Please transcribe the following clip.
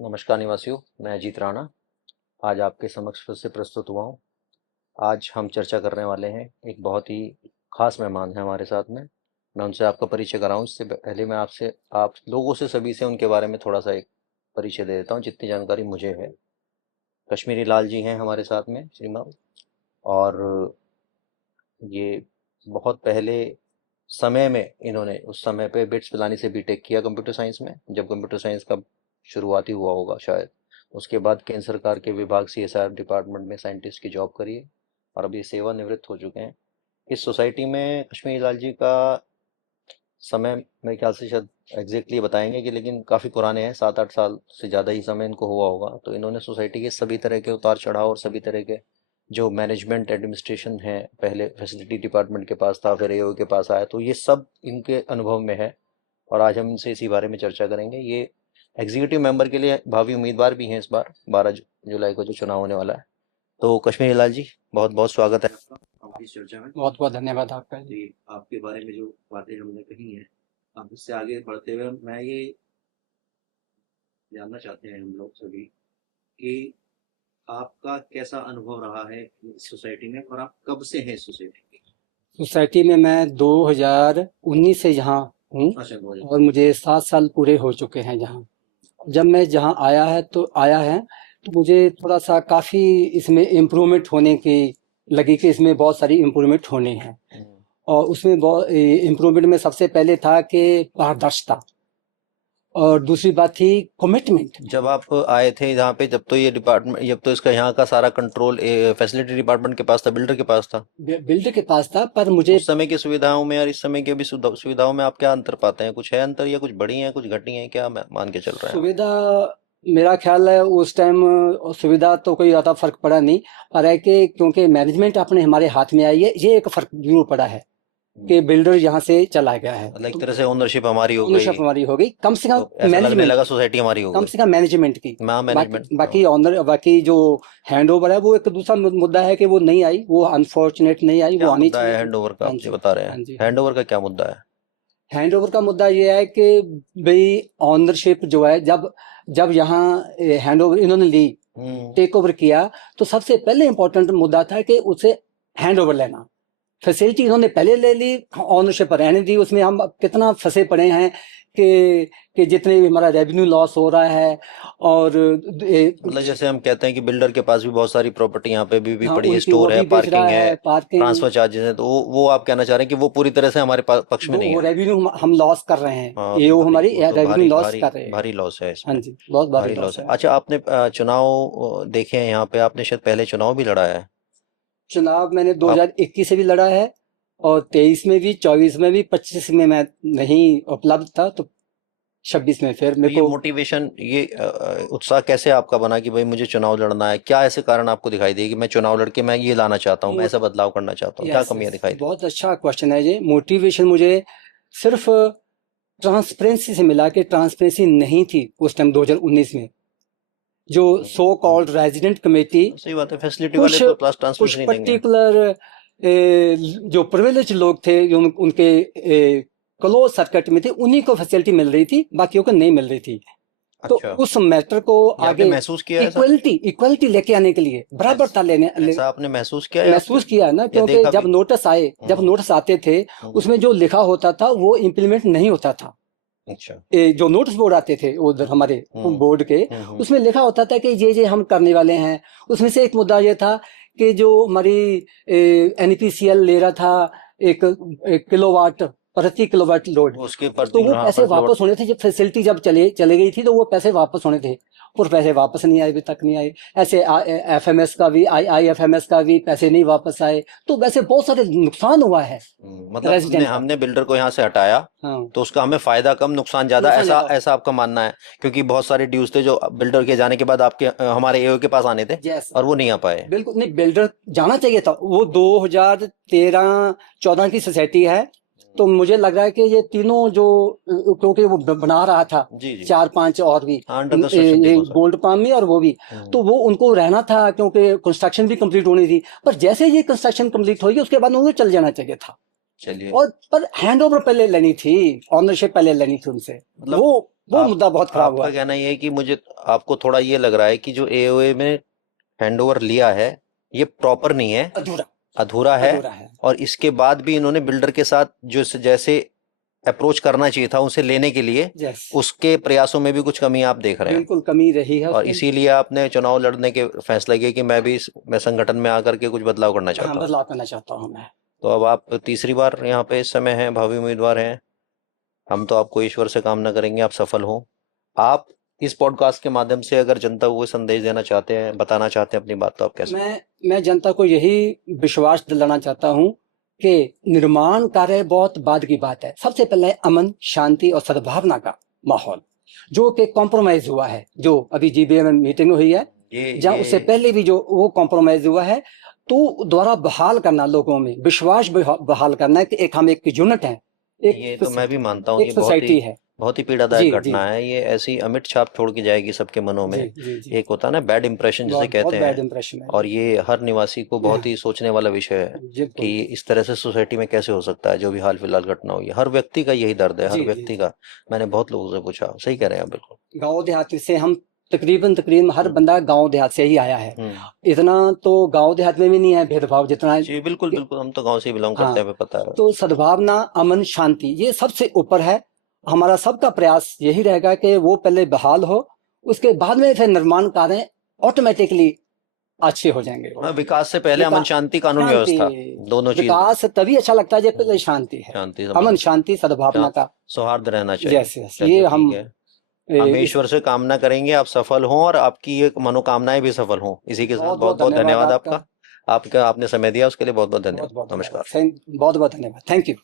नमस्कार निवासियों, मैं अजीत राणा आज आपके समक्ष फिर से प्रस्तुत हुआ हूँ। आज हम चर्चा करने वाले हैं, एक बहुत ही खास मेहमान हैं हमारे साथ में। मैं उनसे आपका परिचय कराऊं इससे पहले मैं आपसे आप लोगों से सभी से उनके बारे में थोड़ा सा एक परिचय दे देता हूँ जितनी जानकारी मुझे है। कश्मीरी लाल जी हैं हमारे साथ में श्रीमान, और ये बहुत पहले समय में इन्होंने उस समय पे बिट्स पिलानी से बीटेक किया कंप्यूटर साइंस में, जब कंप्यूटर साइंस का शुरुआती हुआ होगा शायद। उसके बाद केंद्र सरकार के विभाग CSR डिपार्टमेंट में साइंटिस्ट की जॉब करी है और अभी सेवानिवृत्त हो चुके हैं। इस सोसाइटी में कश्मीरी लाल जी का समय मेरे ख्याल से शायद एग्जैक्टली बताएंगे कि, लेकिन काफ़ी पुराने हैं, 7-8 साल से ज़्यादा ही समय इनको हुआ होगा। तो इन्होंने सोसाइटी के सभी तरह के उतार चढ़ाव और सभी तरह के जो मैनेजमेंट एडमिनिस्ट्रेशन है, पहले फैसिलिटी डिपार्टमेंट के पास था, फिर AO के पास आया, तो ये सब इनके अनुभव में है और आज हम इनसे इसी बारे में चर्चा करेंगे। ये एग्जीक्यूटिव मेंबर के लिए भावी उम्मीदवार भी हैं इस बार 12 जुलाई को जो चुनाव होने वाला है। तो कश्मीरी लाल जी, बहुत बहुत स्वागत है आपका हमारी इस चर्चा में। बहुत बहुत धन्यवाद आपका जी। जी, आपके बारे में जो बातें हमने कही हैं, अब इससे आगे बढ़ते हुए मैं ये जानना चाहते हैं हम लोग सभी कि आपका कैसा अनुभव रहा है इस सोसाइटी में और आप कब से हैं इस सोसाइटी में? सोसाइटी में मैं 2019 से यहाँ हूँ अच्छा, बहुत और मुझे 7 साल पूरे हो चुके हैं यहाँ। जब मैं जहाँ आया है तो मुझे थोड़ा सा काफ़ी इसमें इम्प्रूवमेंट होने की लगी कि इसमें बहुत सारी इम्प्रूवमेंट होने हैं। और उसमें बहुत इम्प्रूवमेंट में सबसे पहले था कि पारदर्शिता और दूसरी बात थी कमिटमेंट। जब आप आए थे यहाँ पे, जब तो ये डिपार्टमेंट, जब तो इसका यहाँ का सारा कंट्रोल फैसिलिटी डिपार्टमेंट के पास था, बिल्डर के पास था, बिल्डर के पास था, पर मुझे उस समय की सुविधाओं में और इस समय की अभी सुविधाओं में आप क्या अंतर पाते हैं? कुछ है अंतर या कुछ बढ़ी है कुछ घटी है, क्या मान के चल रहे हैं? सुविधा, मेरा ख्याल है उस टाइम सुविधा तो कोई ज़्यादा फर्क पड़ा नहीं, पर है कि क्योंकि मैनेजमेंट अपने हमारे हाथ में आई है, ये एक फर्क जरूर पड़ा है कि बिल्डर यहाँ से चला गया है। मतलब एक तरह से ओनरशिप हमारी हो गई, ओनरशिप हमारी हो गई, कम से कम तो ऐसा लगने मैनेजमेंट, लगा सोसाइटी हमारी हो कम गई। से कम मैनेजमेंट की। मैनेजमेंट, बाकी ऑनर, बाकी जो हैंड ओवर है वो एक दूसरा मुद्दा है कि वो नहीं आई, वो अनफॉर्चुनेट नहीं आई, वो क्या आनी मुद्दा है चाहिए। हैंड ओवर का, हाँ आप जो जी, बता रहे हाँ हैं जी। हैंड ओवर का क्या मुद्दा है? हैंड ओवर का मुद्दा ये है कि भाई ऑनरशिप जो है, जब जब यहाँ हैंड ओवर इन्होंने ली, टेक ओवर किया, तो सबसे पहले इंपॉर्टेंट मुद्दा था कि उसे हैंड ओवर लेना। फैसिलिटी इन्होंने पहले ले ली, ऑनरशिप रहने दी। उसमें हम अब कितना फंसे पड़े हैं कि जितने भी हमारा रेवेन्यू लॉस हो रहा है। और मतलब जैसे हम कहते हैं कि बिल्डर के पास भी बहुत सारी प्रॉपर्टी यहाँ पे भी हाँ, पड़ी है, उनकी वो स्टोर है, भी बेच रहा पार्किंग है, है, पार्किंग, ट्रांसफर चार्जेस है, तो वो आप कहना चाह रहे हैं कि वो पूरी तरह से हमारे पक्ष में नहीं वो है? रेवेन्यू हम लॉस कर रहे हैं। हाँ, ये तो वो भारी, हमारी वो तो रेवेन्यू भारी लॉस भारी कर रहे हैं। भारी लॉस है हाँ इसमें। जी, बहुत भारी भारी लॉस लॉस है। है। अच्छा, आपने चुनाव देखे हैं यहाँ पे, आपने शायद पहले चुनाव भी लड़ा है? चुनाव मैंने आप 2021 से भी लड़ा है, और 23 में भी, 24 में भी, 25 में मैं नहीं उपलब्ध था, तो 26 में फिर तो मेरे ये को। मोटिवेशन, ये उत्साह कैसे आपका बना कि भाई मुझे चुनाव लड़ना है? क्या ऐसे कारण आपको दिखाई दिए कि मैं चुनाव लड़के मैं ये लाना चाहता हूँ, मैं ऐसा बदलाव करना चाहता हूँ? क्या यस, कमियां दिखाई दी? बहुत अच्छा क्वेश्चन है ये। मोटिवेशन मुझे सिर्फ ट्रांसपेरेंसी से मिला, कि ट्रांसपेरेंसी नहीं थी उस टाइम 2019 में। जो सो कॉल्ड रेजिडेंट कमेटी, सही बात है, फैसिलिटी वाले कुछ तो प्लस कुछ ट्रांसमिशन नहीं देंगे। पर्टिकुलर जो प्रिविलेज लोग थे, जो उनके क्लोज सर्किट में थे, उन्हीं को फैसिलिटी मिल रही थी, बाकियों को नहीं मिल रही थी। तो अच्छा, उस मैटर को ये आपने आगे महसूस किया ऐसा? इक्वलिटी लेके आने के लिए, बराबरता ऐसा आपने महसूस किया या महसूस किया ना, या क्योंकि देखा जब भी? नोटिस आए, जब नोटिस आते थे, उसमें जो लिखा होता था वो इम्प्लीमेंट नहीं होता था। अच्छा। जो नोटिस बोर्ड आते थे उधर हमारे बोर्ड के, उसमें लिखा होता था कि ये हम करने वाले हैं। उसमें से एक मुद्दा ये था कि जो हमारी NPCL ले रहा था, एक किलोवाट, प्रति किलोवाट लोड, उसके तो वो हाँ, पैसे पर वापस होने थे। जब फैसिलिटी जब चले गई थी, तो वो पैसे वापस होने थे, और पैसे वापस नहीं आए, अभी तक नहीं आए। ऐसे FMS का भी, IFMS का भी पैसे नहीं वापस आए। तो वैसे बहुत सारे नुकसान हुआ है मतलब हमने रेजिडेंट का। हमने बिल्डर को यहाँ से हटाया, हाँ, तो उसका हमें फायदा कम नुकसान ज्यादा, नुकसान ऐसा ज्यादा। ऐसा आपका मानना है? क्योंकि बहुत सारे ड्यूज थे जो बिल्डर के जाने के बाद आपके हमारे AO के पास आने थे यस, और वो नहीं आ पाए। बिल्कुल नहीं, बिल्डर जाना चाहिए था। वो 2013-14 की सोसाइटी है, तो मुझे लग रहा है कि ये तीनों जो, क्योंकि वो बना रहा था, जी जी, 4-5 और भी, हाँ, अंडर कंस्ट्रक्शन थी ये बहुत सारी। गोल्ड पाम में, और वो भी, तो वो उनको रहना था, क्योंकि कंस्ट्रक्शन भी कंप्लीट होनी थी। पर जैसे ये कंस्ट्रक्शन कंप्लीट होगी, उसके बाद उनको चल जाना चाहिए था। चलिए, और पर हैंड ओवर पहले लेनी थी, ऑनरशिप पहले लेनी थी उनसे। मतलब वो वो मुद्दा बहुत खराब आपका हुआ। कहना ये है कि मुझे आपको थोड़ा ये लग रहा है कि जो एओए में हैंडओवर लिया है ये प्रॉपर नहीं है, अधूरा अधूरा है, अधूरा है। और इसके बाद भी इन्होंने बिल्डर के साथ जो जैसे अप्रोच करना चाहिए था उसे लेने के लिए, यस, उसके प्रयासों में भी कुछ कमी आप देख रहे हैं, बिल्कुल कमी रही है और उसमें। इसीलिए आपने चुनाव लड़ने के फैसला किया कि मैं संगठन में आकर के कुछ बदलाव करना हाँ, चाहता हूँ। बदलाव करना चाहता हूँ मैं। तो अब आप तीसरी बार यहाँ पे इस समय हैं, भावी उम्मीदवार हैं। हम तो आपको ईश्वर से कामना करेंगे आप सफल हों। आप इस पॉडकास्ट के माध्यम से अगर जनता को कोई संदेश देना चाहते हैं, बताना चाहते हैं अपनी बात, तो आप कैसे? मैं जनता को यही विश्वास दिलाना चाहता हूँ कि निर्माण कार्य बहुत बाद की बात है। सबसे पहले अमन, शांति और सद्भावना का माहौल, जो कि कॉम्प्रोमाइज हुआ है, जो अभी जीबीए में मीटिंग हुई है, जहाँ उससे पहले भी जो वो कॉम्प्रोमाइज हुआ है, तो दोबारा बहाल करना, लोगों में विश्वास बहाल करना है कि हम एक यूनिट हैं, ये तो मैं भी मानता हूँ, एक ये सोसाइटी है। बहुत ही जी, पीड़ादायक जी। घटना है। ये ऐसी अमिट छाप छोड़ के जाएगी सबके मनों में। जी, जी, जी। एक होता है ना बैड इंप्रेशन जिसे बहुत कहते बैड हैं, इंप्रेशन है। और ये हर निवासी को बहुत ही सोचने वाला विषय है बिल्कुल। कि इस तरह से सोसाइटी में कैसे हो सकता है। जो भी हाल फिलहाल घटना हुई है, हर व्यक्ति का यही दर्द है, हर जी, जी, व्यक्ति का। मैंने बहुत लोगों से पूछा, सही कह रहे हैं आप, बिल्कुल। गांव देहात से हम तकरीबन हर बंदा गांव देहात से ही आया है। इतना तो गांव देहात में भी नहीं है भेदभाव जितना जी बिल्कुल बिल्कुल, हम तो गांव से बिलोंग हाँ, करते हैं, हमें पता है। तो सद्भावना, अमन, शांति ये सबसे ऊपर है। हमारा सबका प्रयास यही रहेगा कि वो पहले बहाल हो, उसके बाद में फिर निर्माण कार्य ऑटोमेटिकली अच्छे हो जाएंगे। विकास से पहले अमन, शांति, कानून व्यवस्था, दोनों चीज। विकास तभी अच्छा लगता है जब पहले शांति है, शांति, अमन, शांति, सद्भावना का सौहार्द रहना चाहिए। यस, यस, चलिए, ये हम ठीक है। हम ईश्वर से कामना करेंगे आप सफल हों और आपकी ये मनोकामनाएं भी सफल हों। इसी के साथ बहुत बहुत धन्यवाद आपका। आपने समय दिया उसके लिए बहुत बहुत धन्यवाद। नमस्कार। बहुत बहुत धन्यवाद। Thank you.